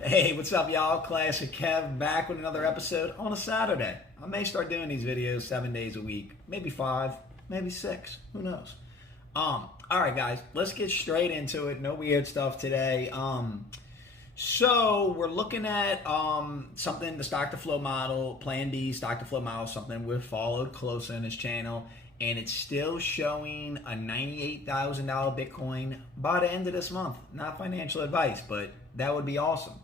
Hey, what's up, y'all? Classic Kev back with another episode on a Saturday. I may start doing these videos 7 days a week, maybe 5, maybe 6. Who knows? All right, guys, let's get straight into it. No weird stuff today. So we're looking at something, the stock to flow model, Plan B stock to flow model, something we've followed closely on this channel, and it's still showing a $98,000 Bitcoin by the end of this month. Not financial advice, but that would be awesome.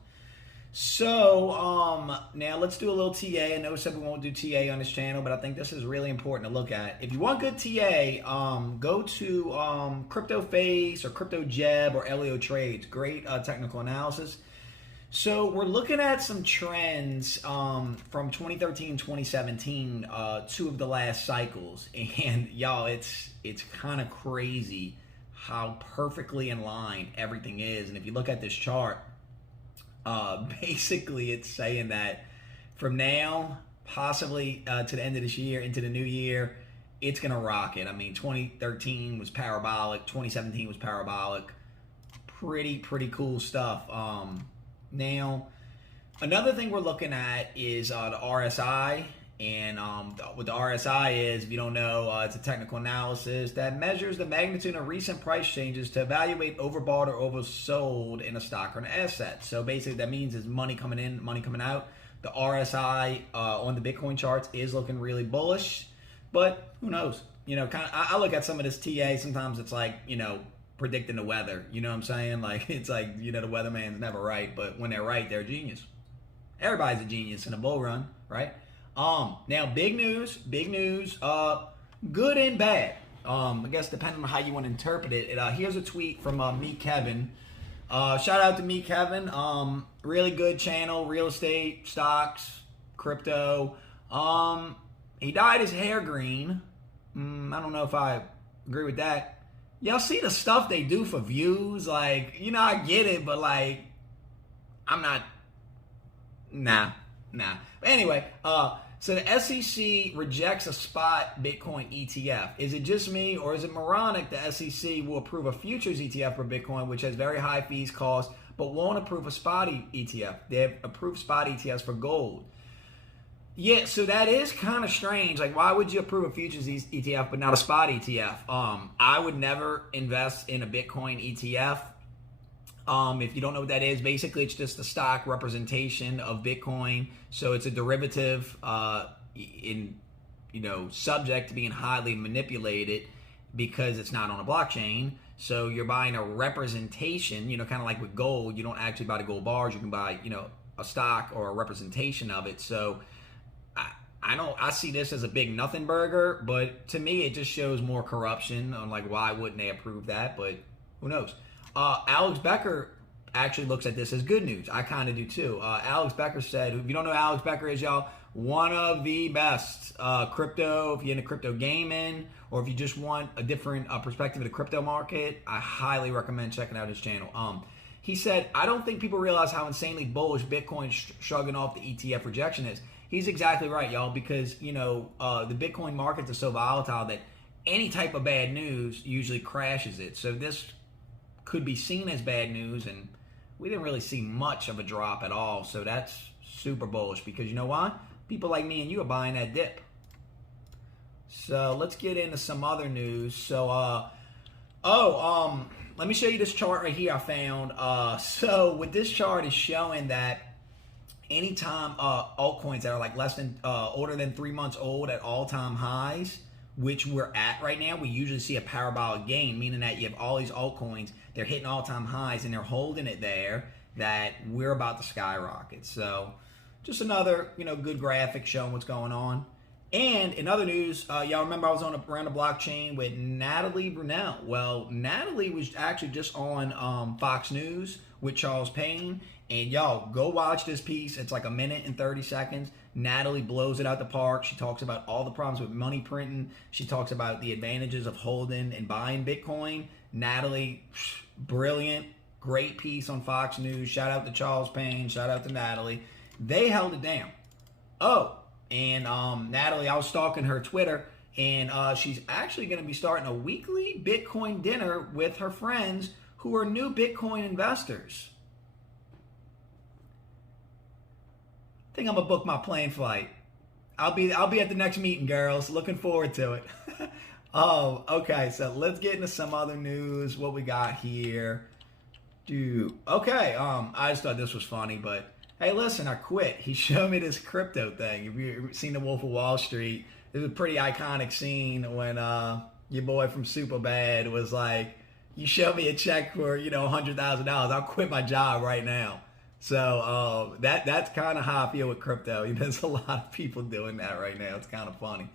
So now let's do a little TA. I know I said we won't do TA on this channel, but I think this is really important to look at. If you want good TA, go to Crypto Face or Crypto Jeb or Elio Trades. Great technical analysis. So we're looking at some trends from 2013, 2017, two of the last cycles, and y'all, it's kind of crazy how perfectly in line everything is. And if you look at this chart, basically it's saying that from now, possibly to the end of this year, into the new year, it's gonna rocket. I mean, 2013 was parabolic, 2017 was parabolic. Pretty cool stuff. Now, another thing we're looking at is the RSI. And what the RSI is, if you don't know, it's a technical analysis that measures the magnitude of recent price changes to evaluate overbought or oversold in a stock or an asset. So basically that means is money coming in, money coming out. The RSI on the Bitcoin charts is looking really bullish, but who knows? You know, kind of, I look at some of this TA, sometimes it's like, you know, predicting the weather. You know what I'm saying? Like, it's like, you know, the weatherman's never right, but when they're right, they're a genius. Everybody's a genius in a bull run, right? Now big news, good and bad. I guess depending on how you want to interpret it. Here's a tweet from me, Kevin. Shout out to me, Kevin. Really good channel, real estate, stocks, crypto. He dyed his hair green. I don't know if I agree with that. Y'all see the stuff they do for views? Like, you know, I get it, but like, I'm not, nah. But anyway, so the SEC rejects a spot Bitcoin ETF. Is it just me, or is it moronic the SEC will approve a futures ETF for Bitcoin, which has very high fees cost, but won't approve a spot ETF? They have approved spot ETFs for gold. Yeah, so that is kind of strange. Like, why would you approve a futures ETF but not a spot ETF? I would never invest in a Bitcoin ETF. If you don't know what that is, basically it's just a stock representation of Bitcoin. So it's a derivative subject to being highly manipulated because it's not on a blockchain. So you're buying a representation, you know, kind of like with gold. You don't actually buy the gold bars. You can buy, you know, a stock or a representation of it. So I see this as a big nothing burger, but to me it just shows more corruption on like why wouldn't they approve that, but who knows. Alex Becker actually looks at this as good news. I kind of do too. Alex Becker said, if you don't know who Alex Becker is, y'all, one of the best crypto, if you're into crypto gaming, or if you just want a different perspective of the crypto market, I highly recommend checking out his channel. He said, I don't think people realize how insanely bullish Bitcoin shrugging off the ETF rejection is. He's exactly right, y'all, because, you know, the Bitcoin markets are so volatile that any type of bad news usually crashes it. So this could be seen as bad news, and we didn't really see much of a drop at all. So that's super bullish because you know why? People like me and you are buying that dip. So let's get into some other news. So, let me show you this chart right here I found. So what this chart is showing that anytime altcoins that are like less than older than 3 months old at all-time highs, which we're at right now, we usually see a parabolic gain, meaning that you have all these altcoins, they're hitting all-time highs and they're holding it there, that we're about to skyrocket. So just another, you know, good graphic showing what's going on. And in other news, y'all remember I was on around the blockchain with Natalie Brunell. Well, Natalie was actually just on Fox News with Charles Payne. And y'all, go watch this piece. It's like 1 minute and 30 seconds. Natalie blows it out the park. She talks about all the problems with money printing. She talks about the advantages of holding and buying Bitcoin. Natalie, brilliant, great piece on Fox News. Shout out to Charles Payne. Shout out to Natalie. They held it down. Oh, and Natalie, I was stalking her Twitter, and she's actually going to be starting a weekly Bitcoin dinner with her friends who are new Bitcoin investors. think I'm gonna book my plane flight. I'll be at the next meeting, girls. Looking forward to it. Oh, okay. So let's get into some other news. What we got here? Okay. I just thought this was funny, but hey, listen, I quit. He showed me this crypto thing. If you've seen The Wolf of Wall Street, it was a pretty iconic scene when your boy from Superbad was like, "You show me a check for $100,000, I'll quit my job right now." So that's kind of how I feel with crypto. There's a lot of people doing that right now. It's kind of funny.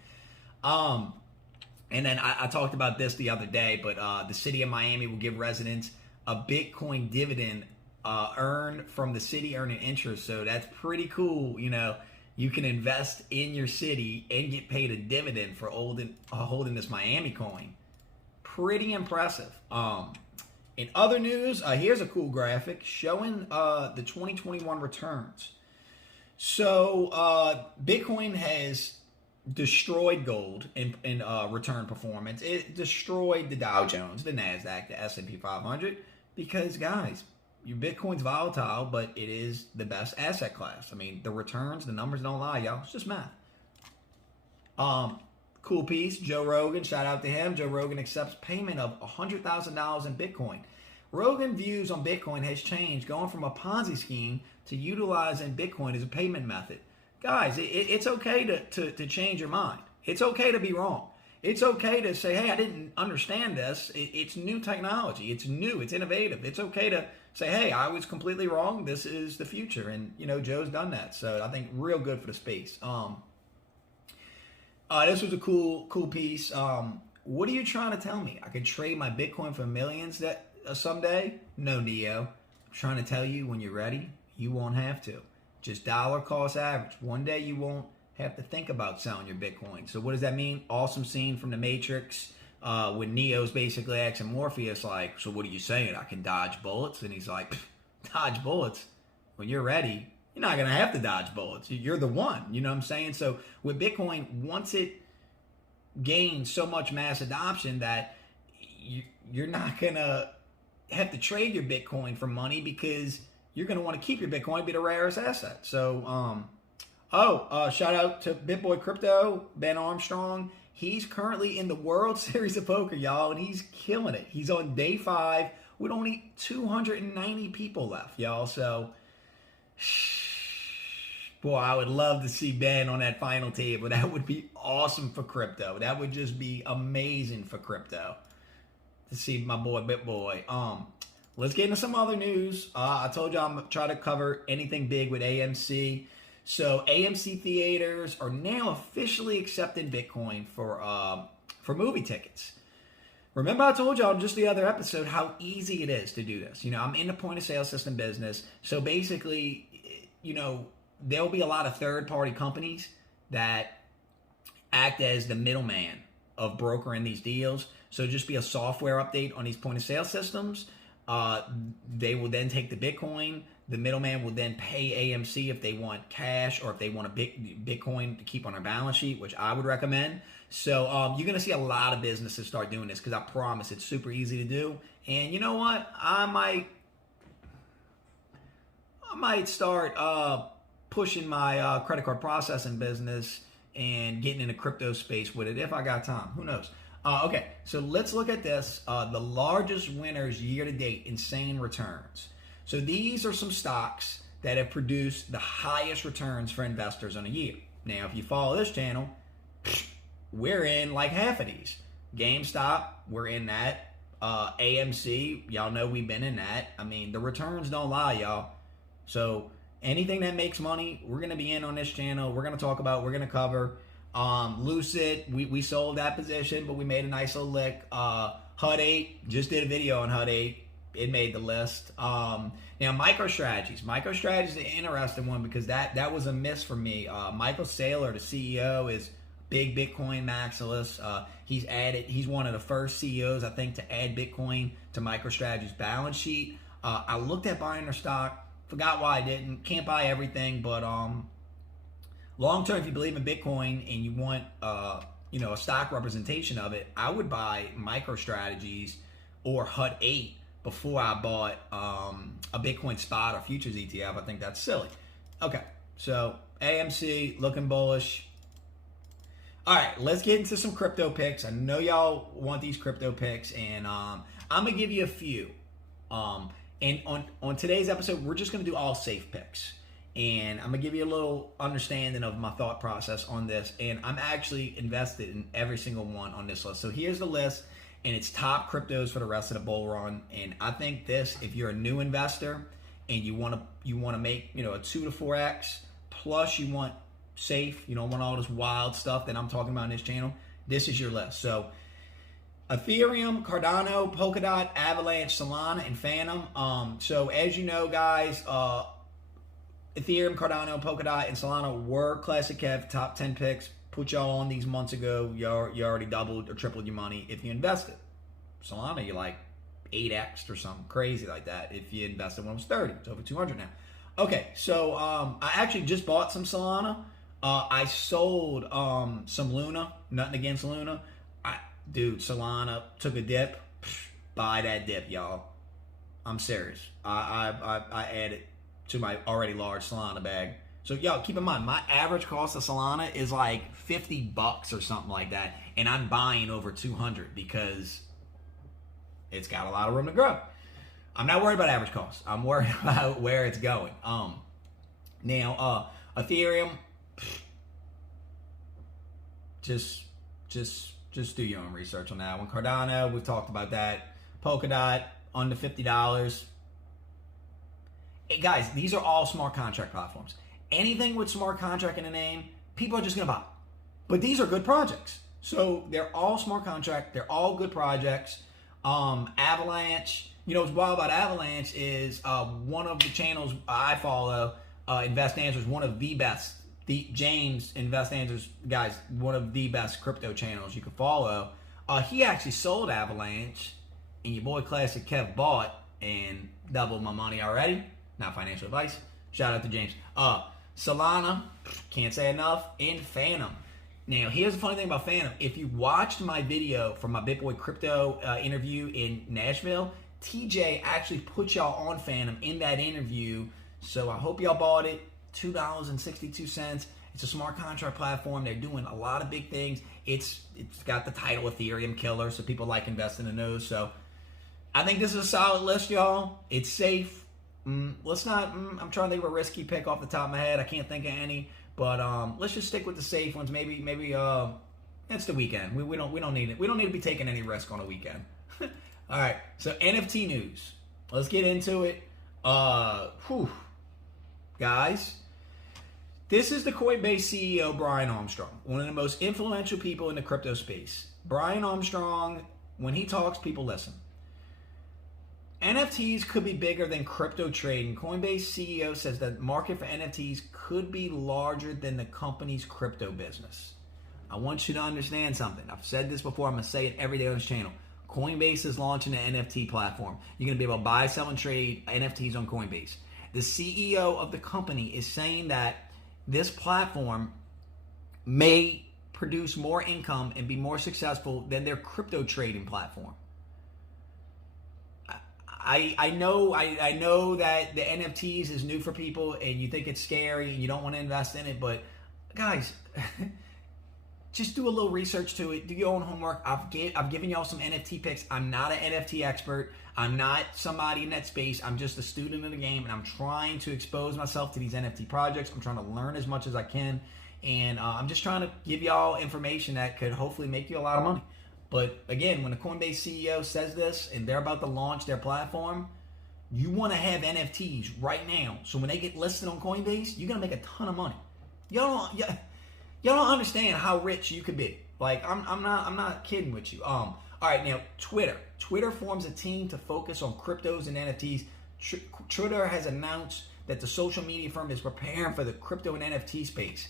And then I talked about this the other day, but the city of Miami will give residents a Bitcoin dividend earned from the city earning interest. So that's pretty cool. You can invest in your city and get paid a dividend for holding this Miami coin. Pretty impressive. In other news, here's a cool graphic showing the 2021 returns. So Bitcoin has destroyed gold in return performance. It destroyed the Dow Jones, the NASDAQ, the S&P 500 because, guys, your Bitcoin's volatile, but it is the best asset class. I mean, the returns, the numbers don't lie, y'all. It's just math. Cool piece. Joe Rogan, shout out to him. Joe Rogan accepts payment of $100,000 in Bitcoin. Rogan views on Bitcoin has changed, going from a Ponzi scheme to utilizing Bitcoin as a payment method. Guys, it's okay to change your mind. It's okay to be wrong. It's okay to say, hey, I didn't understand this. It's new technology. It's new. It's innovative. It's okay to say, hey, I was completely wrong. This is the future. And, Joe's done that. So I think real good for the space. This was a cool piece. What are you trying to tell me? I could trade my Bitcoin for millions someday? No, Neo. I'm trying to tell you, when you're ready, you won't have to. Just dollar cost average. One day you won't have to think about selling your Bitcoin. So what does that mean? Awesome scene from The Matrix when Neo's basically asking Morpheus, like, so what are you saying? I can dodge bullets? And he's like, dodge bullets? When you're ready, you're not going to have to dodge bullets. You're the one. You know what I'm saying? So with Bitcoin, once it gains so much mass adoption that you're not going to have to trade your Bitcoin for money because you're going to want to keep your Bitcoin, be the rarest asset. So, shout out to BitBoy Crypto, Ben Armstrong. He's currently in the World Series of Poker, y'all, and he's killing it. He's on day 5 with only 290 people left, y'all. So, boy, I would love to see Ben on that final table. That would be awesome for crypto. That would just be amazing for crypto to see my boy BitBoy. Let's get into some other news. I told you I'm going to try to cover anything big with AMC. So AMC Theaters are now officially accepting Bitcoin for movie tickets. Remember I told y'all just the other episode how easy it is to do this. I'm in the point of sale system business. So basically, there'll be a lot of third-party companies that act as the middleman of brokering these deals. So just be a software update on these point of sale systems. They will then take the Bitcoin. The middleman will then pay AMC if they want cash or if they want a Bitcoin to keep on their balance sheet, which I would recommend. So you're going to see a lot of businesses start doing this because I promise it's super easy to do. And you know what? I might start pushing my credit card processing business and getting in the crypto space with it if I got time. Who knows? Okay, so let's look at this. The largest winners year to date, insane returns. So these are some stocks that have produced the highest returns for investors on a year. Now, if you follow this channel, we're in like half of these. GameStop, we're in that. AMC, y'all know we've been in that. I mean, the returns don't lie, y'all. So anything that makes money, we're going to be in on this channel. We're going to talk about, we're going to cover. Lucid, we sold that position, but we made a nice little lick. HUD 8, just did a video on HUD 8. It made the list. Now, MicroStrategies. MicroStrategies is an interesting one because that was a miss for me. Michael Saylor, the CEO, is big Bitcoin maximalist. He's one of the first CEOs, I think, to add Bitcoin to MicroStrategies' balance sheet. I looked at buying their stock, forgot why I didn't. Can't buy everything, but long term, if you believe in Bitcoin and you want a stock representation of it, I would buy MicroStrategies or HUD 8 before I bought a Bitcoin spot or futures ETF. I think that's silly. Okay, so AMC looking bullish. All right, let's get into some crypto picks. I know y'all want these crypto picks, and I'm gonna give you a few. And on today's episode, we're just gonna do all safe picks, and I'm gonna give you a little understanding of my thought process on this. And I'm actually invested in every single one on this list. So here's the list, and it's top cryptos for the rest of the bull run. And I think this, if you're a new investor and you want to make a 2 to 4x, plus you want safe, you don't want all this wild stuff that I'm talking about in this channel, this is your list. So Ethereum, Cardano, Polkadot, Avalanche, Solana, and Phantom. So as you know, guys, Ethereum, Cardano, Polkadot, and Solana were Classic Kev top 10 picks. Put y'all on these months ago. You already doubled or tripled your money if you invested. Solana, you're like 8x or something crazy like that if you invested when it was 30. It's over 200 now. Okay, so I actually just bought some Solana. I sold some Luna. Nothing against Luna. Dude, Solana took a dip. Buy that dip, y'all. I'm serious. I added to my already large Solana bag. So y'all keep in mind, my average cost of Solana is like $50 or something like that, and I'm buying over 200 because it's got a lot of room to grow. I'm not worried about average cost. I'm worried about where it's going. Now Ethereum, just do your own research on that one. Cardano, we've talked about that. Polkadot, under $50. Hey guys, these are all smart contract platforms. Anything with smart contract in the name, people are just gonna buy. But these are good projects. So they're all smart contract, they're all good projects. Avalanche, what's wild about Avalanche is one of the channels I follow, Invest Answers, one of the best, James Invest Answers, guys, one of the best crypto channels you can follow. He actually sold Avalanche, and your boy Classic Kev bought and doubled my money already. Not financial advice. Shout out to James. Solana, can't say enough, and Phantom. Now, here's the funny thing about Phantom. If you watched my video from my Big Boy Crypto interview in Nashville, TJ actually put y'all on Phantom in that interview. So I hope y'all bought it. $2.62. It's a smart contract platform. They're doing a lot of big things. It's got the title Ethereum killer, so people like investing in those. So I think this is a solid list, y'all. It's safe. Let's not. I'm trying to think of a risky pick off the top of my head. I can't think of any, but let's just stick with the safe ones. Maybe it's the weekend. We don't need it. We don't need to be taking any risk on a weekend. All right. So NFT news. Let's get into it. Guys, this is the Coinbase CEO, Brian Armstrong, one of the most influential people in the crypto space. Brian Armstrong, when he talks, people listen. NFTs could be bigger than crypto trading. Coinbase CEO says that the market for NFTs could be larger than the company's crypto business. I want you to understand something. I've said this before. I'm going to say it every day on this channel. Coinbase is launching an NFT platform. You're going to be able to buy, sell, and trade NFTs on Coinbase. The CEO of the company is saying that this platform may produce more income and be more successful than their crypto trading platform. I know that the NFTs is new for people and you think it's scary and you don't want to invest in it, but guys, just do a little research to it. Do your own homework. I've given y'all some NFT picks. I'm not an NFT expert. I'm not somebody in that space. I'm just a student of the game, and I'm trying to expose myself to these NFT projects. I'm trying to learn as much as I can, and I'm just trying to give y'all information that could hopefully make you a lot of money. But again, when the Coinbase CEO says this and they're about to launch their platform, you want to have NFTs right now. So when they get listed on Coinbase, you're gonna make a ton of money. Y'all don't understand how rich you could be. Like I'm not kidding with you. All right, now Twitter. Twitter forms a team to focus on cryptos and NFTs. Twitter has announced that the social media firm is preparing for the crypto and NFT space.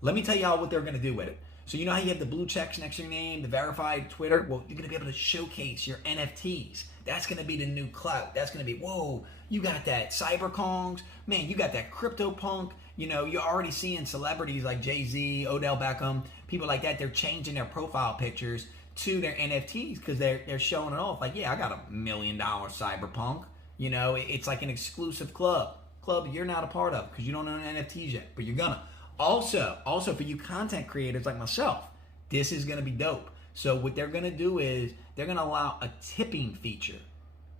Let me tell y'all what they're gonna do with it. So you know how you have the blue checks next to your name, the verified Twitter? Well, you're going to be able to showcase your NFTs. That's going to be the new clout. That's going to be, whoa, you got that CyberKongs. Man, you got that CryptoPunk. You're already seeing celebrities like Jay-Z, Odell Beckham, people like that. They're changing their profile pictures to their NFTs because they're showing it off. Like, yeah, I got $1 million CyberPunk. It's like an exclusive club you're not a part of because you don't own NFTs yet, but you're gonna. Also for you content creators like myself, this is going to be dope. So what they're going to do is they're going to allow a tipping feature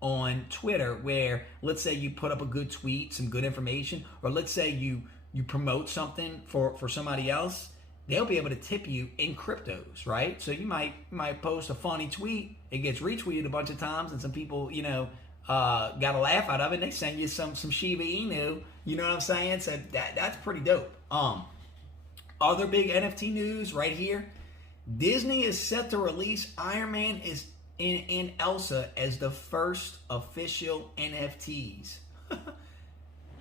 on Twitter where, let's say you put up a good tweet, some good information, or let's say you promote something for somebody else, they'll be able to tip you in cryptos, right? So you might post a funny tweet, it gets retweeted a bunch of times, and some people, got a laugh out of it, and they send you some Shiba Inu, you know what I'm saying? So that's pretty dope. Other big NFT news right here. Disney is set to release Iron Man in Elsa as the first official NFTs.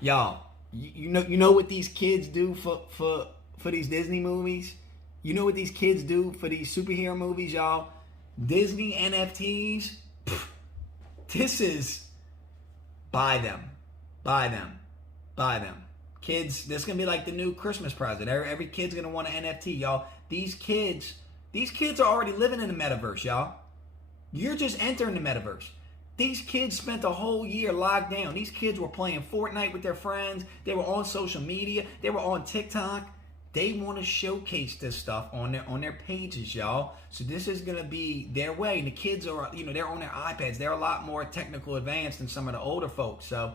Y'all, you know what these kids do for these Disney movies? You know what these kids do for these superhero movies, y'all? Disney NFTs. This is buy them. Kids, this is gonna be like the new Christmas present. Every kid's gonna want an NFT, y'all. These kids are already living in the metaverse, y'all. You're just entering the metaverse. These kids spent a whole year locked down. These kids were playing Fortnite with their friends. They were on social media. They were on TikTok. They want to showcase this stuff on their pages, y'all. So this is gonna be their way. And the kids are, they're on their iPads. They're a lot more technical advanced than some of the older folks. So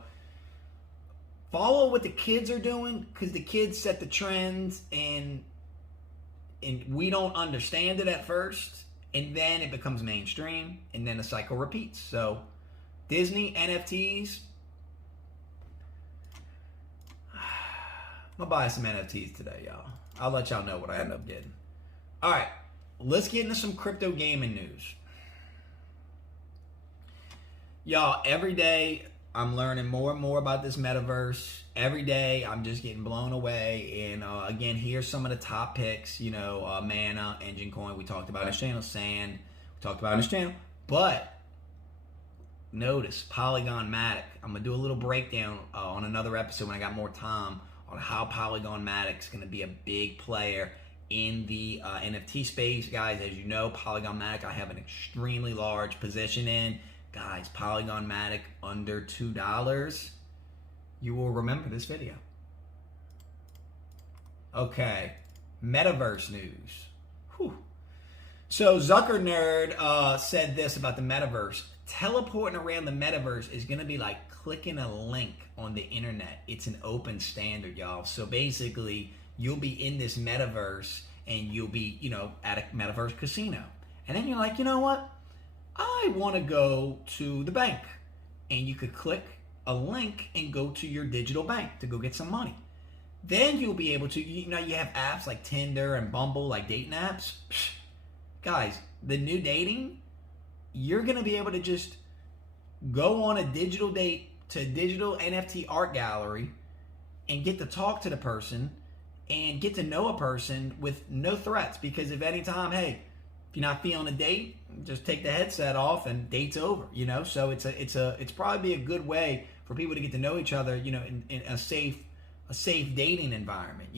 follow what the kids are doing, because the kids set the trends, and we don't understand it at first, and then it becomes mainstream, and then the cycle repeats. So Disney NFTs, I'm gonna buy some NFTs today, y'all. I'll let y'all know what I end up getting. All right, let's get into some crypto gaming news. Y'all, every day I'm learning more and more about this metaverse. Every day I'm just getting blown away. And again, here's some of the top picks. Maaaaaan, Engine Coin, we talked about on this channel. Sand, we talked about on this channel. But notice Polygon Matic. I'm gonna do a little breakdown on another episode when I got more time on how Polygon Matic is gonna be a big player in the NFT space. Guys, as you know, Polygon Matic I have an extremely large position in. Guys, Polygon Matic under $2. You will remember this video. Okay, Metaverse news. Whew. So Zucker Nerd said this about the Metaverse. Teleporting around the Metaverse is going to be like clicking a link on the internet. It's an open standard, y'all. So basically, you'll be in this Metaverse and you'll be, at a Metaverse casino. And then you're like, you know what? I want to go to the bank. And you could click a link and go to your digital bank to go get some money. Then you'll be able to, you have apps like Tinder and Bumble, like dating apps. Guys, the new dating, you're going to be able to just go on a digital date to a digital NFT art gallery and get to talk to the person and get to know a person with no threats. Because if any time, hey, if you're not feeling a date, just take the headset off and date's over, So it's probably a good way for people to get to know each other, in a safe dating environment,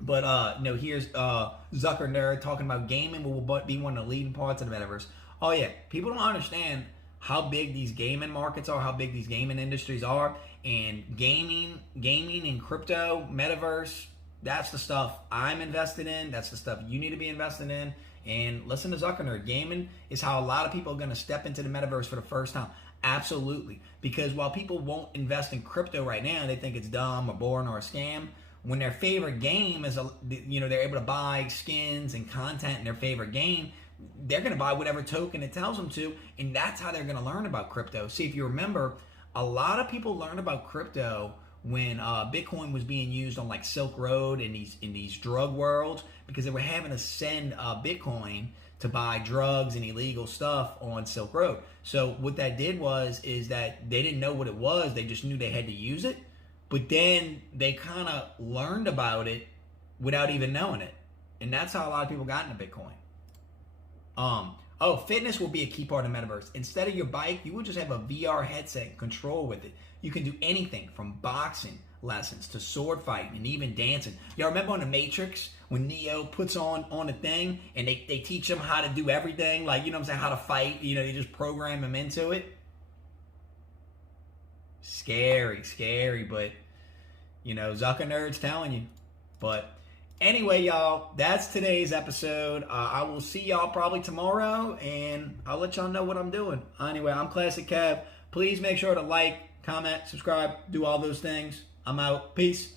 But here's Zucker Nerd talking about gaming will be one of the leading parts of the metaverse. Oh yeah, people don't understand how big these gaming markets are, how big these gaming industries are, and gaming and crypto, metaverse. That's the stuff I'm invested in. That's the stuff you need to be invested in. And listen to Zucker Nerd. Gaming is how a lot of people are going to step into the metaverse for the first time. Absolutely. Because while people won't invest in crypto right now, they think it's dumb or boring or a scam. When their favorite game is, they're able to buy skins and content in their favorite game, they're going to buy whatever token it tells them to. And that's how they're going to learn about crypto. See, if you remember, a lot of people learned about crypto when Bitcoin was being used on like Silk Road in these drug worlds, because they were having to send Bitcoin to buy drugs and illegal stuff on Silk Road. So what that did is that they didn't know what it was. They just knew they had to use it. But then they kind of learned about it without even knowing it. And that's how a lot of people got into Bitcoin. Fitness will be a key part of the metaverse. Instead of your bike, you will just have a VR headset and control with it. You can do anything from boxing lessons to sword fighting and even dancing. Y'all remember on The Matrix when Neo puts on a thing and they teach him how to do everything, like, how to fight, they just program him into it. Scary, but You know, Zucker Nerd's telling you. But anyway, y'all, that's today's episode. I will see y'all probably tomorrow, and I'll let y'all know what I'm doing. Anyway, I'm Classic Kev. Please make sure to like, comment, subscribe, do all those things. I'm out. Peace.